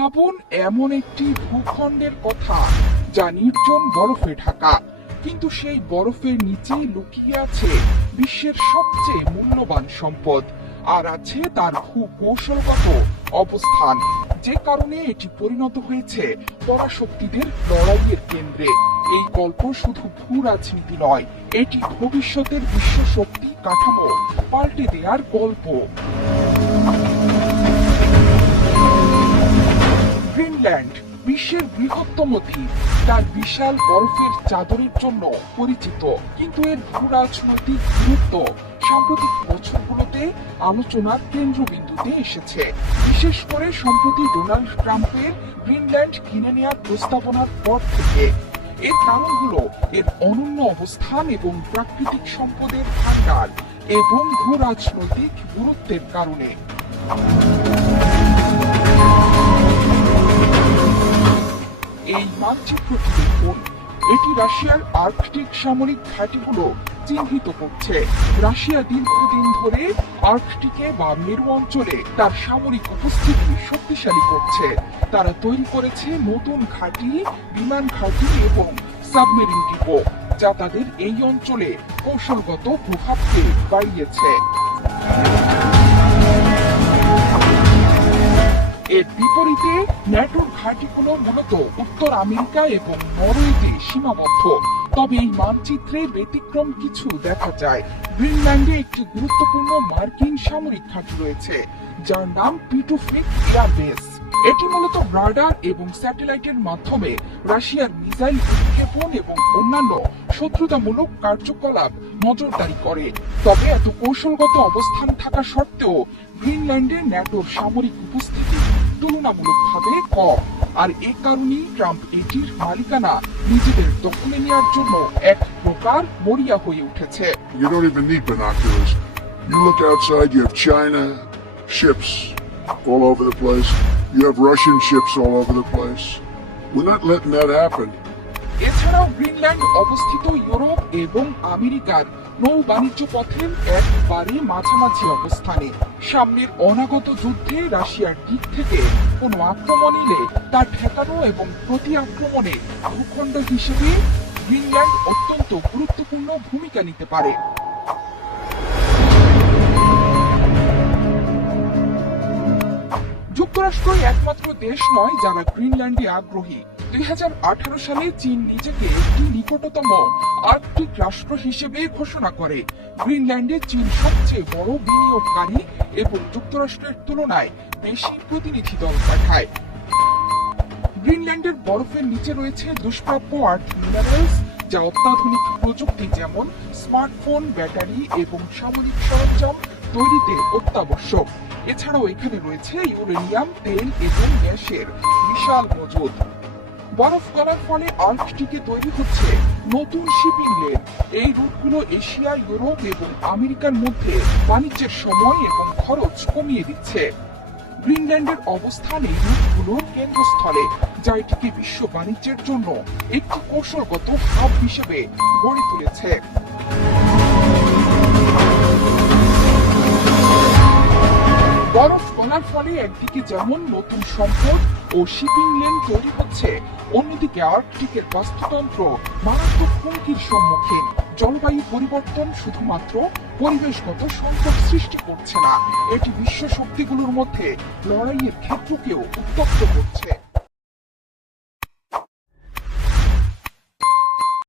ভাবুন, এমন একটি ভূখণ্ডের কথা যা নির্জন বরফে ঢাকা। কিন্তু সেই বরফের নিচেই লুকিয়ে আছে বিশ্বের সবচেয়ে মূল্যবান সম্পদ। আর আছে তার ভূকৌশলগত অবস্থান। যে কারণে এটি পরিণত হয়েছে পরাশক্তিদের লড়াইয়ের কেন্দ্রে। এই গল্প শুধু ভূ রাজনীতি নয়, এটি ভবিষ্যতের বিশ্ব শক্তি কাঠামো পাল্টে দেওয়ার গল্প। গ্রিনল্যান্ড বিশ্বের বৃহত্তম দ্বীপ। তার বিশাল বরফের চাদরের জন্য পরিচিত, কিন্তু এর ভূ রাজনৈতিক গুরুত্ব সাম্প্রতিক বছরগুলোতে আলোচনার কেন্দ্রবিন্দুতে এসেছে। বিশেষ করে সম্প্রতি ডোনাল্ড ট্রাম্পের গ্রিনল্যান্ড কিনে নেওয়ার প্রস্তাবনার পর থেকে। এর কারণ হলো এর অনন্য অবস্থান এবং প্রাকৃতিক সম্পদের ভান্ডার এবং ভূ রাজনৈতিক গুরুত্বের কারণে। এই মানচিত্রটি দেখুন, এটি রাশিয়ার আর্কটিক সামরিক ঘাঁটিগুলো চিহ্নিত করছে। রাশিয়া দীর্ঘদিন ধরে আর্কটিকে বা মেরু অঞ্চলে তার সামরিক উপস্থিতি শক্তিশালী করছে। তারা তৈরি করেছে নতুন ঘাঁটি, বিমান ঘাঁটি এবং সাবমেরিন ডিপো, যা তাদের এই অঞ্চলে কৌশলগত প্রভাবকে বাড়িয়েছে। এর বিপরীতে ন্যাটোর ঘাঁটিগুলো মূলত উত্তর আমেরিকা এবং নরওয়েতে সীমাবদ্ধ। তবে এই মানচিত্রে ব্যতিক্রম কিছু দেখা যায়। গ্রিনল্যান্ডে একটি গুরুত্বপূর্ণ মার্কিন সামরিক ঘাঁটি রয়েছে, যার নাম পিটুফিক এয়ার বেস এটি মূলত রাডার এবং স্যাটেলাইটের মাধ্যমে রাশিয়ার মিসাইল উৎক্ষেপণ এবং অন্যান্য শত্রুতামূলক কার্যকলাপ নজরদারি করে। তবে এত কৌশলগত অবস্থান থাকা সত্ত্বেও গ্রিনল্যান্ডে ন্যাটোর সামরিক উপস্থিতি তুলনামূলকভাবে কম আর এ কারণেই ট্রাম্প এটির মালিকানা নিজেদের দখলে নেওয়ার জন্য এক প্রকার মরিয়া হয়ে উঠেছে You don't even need binoculars. You look outside, you have China ships all over the place. You have Russian ships all over the place. We're not letting that happen. এছাড়াও গ্রিনল্যান্ড অবস্থিত ইউরোপ এবং আমেরিকার নৌ বাণিজ্য পথের একবারে মাঝামাঝি অবস্থানে। সামনের অনাগত যুদ্ধে রাশিয়ার দিক থেকে কোনো আক্রমণ এলে তা ঠেকানো এবং প্রতি আক্রমণে ভূখণ্ড হিসেবে গ্রিনল্যান্ড অত্যন্ত গুরুত্বপূর্ণ ভূমিকা নিতে পারে। যুক্তরাষ্ট্রই একমাত্র দেশ নয় যারা গ্রিনল্যান্ডে আগ্রহী। সালে চীন নিজেকে একটি নিকটতম রাষ্ট্র হিসেবে ঘোষণা করে। গ্রিনল্যান্ডে চীন সবচেয়ে বড় বিনিয়োগকারী এবং যুক্তরাষ্ট্রের তুলনায় বেশি প্রতিনিধি দল গ্রিনল্যান্ডের বরফের নিচে রয়েছে দুষ্প্রাপ্য আর্থ মিনারেলস যা অত্যাধুনিক প্রযুক্তি যেমন স্মার্টফোন, ব্যাটারি এবং সামরিক সরঞ্জাম তৈরিতে অত্যাবশ্যক। এছাড়াও এখানে রয়েছে ইউরেনিয়াম, তেল এবং গ্যাসের বিশাল মজুদ। বরফ গলার ফলে আর্কটিকে তৈরি হচ্ছে নতুন শিপিং লেন। এই রুটগুলো এশিয়া, ইউরোপ এবং আমেরিকার মধ্যে বাণিজ্যের সময় এবং খরচ কমিয়ে দিচ্ছে। গ্রিনল্যান্ডের অবস্থান এই রুটগুলোর কেন্দ্রস্থলে, যা এটিকে বিশ্ব বাণিজ্যের জন্য একটি কৌশলগত হাব হিসেবে গড়ে তুলেছে। বরফ গলার ফলে একদিকে যেমন নতুন সম্পদ ও শিপিং লেন তৈরি হচ্ছে, অন্যদিকে আর্কটিকের বাস্তুতন্ত্র মারাত্মক হুমকির সম্মুখীন। জলবায়ু পরিবর্তন শুধুমাত্র পরিবেশগত সংকট সৃষ্টি করছে না, এটি বিশ্ব শক্তিগুলোর মধ্যে লড়াইয়ের ক্ষেত্রকেও উত্তপ্ত করছে।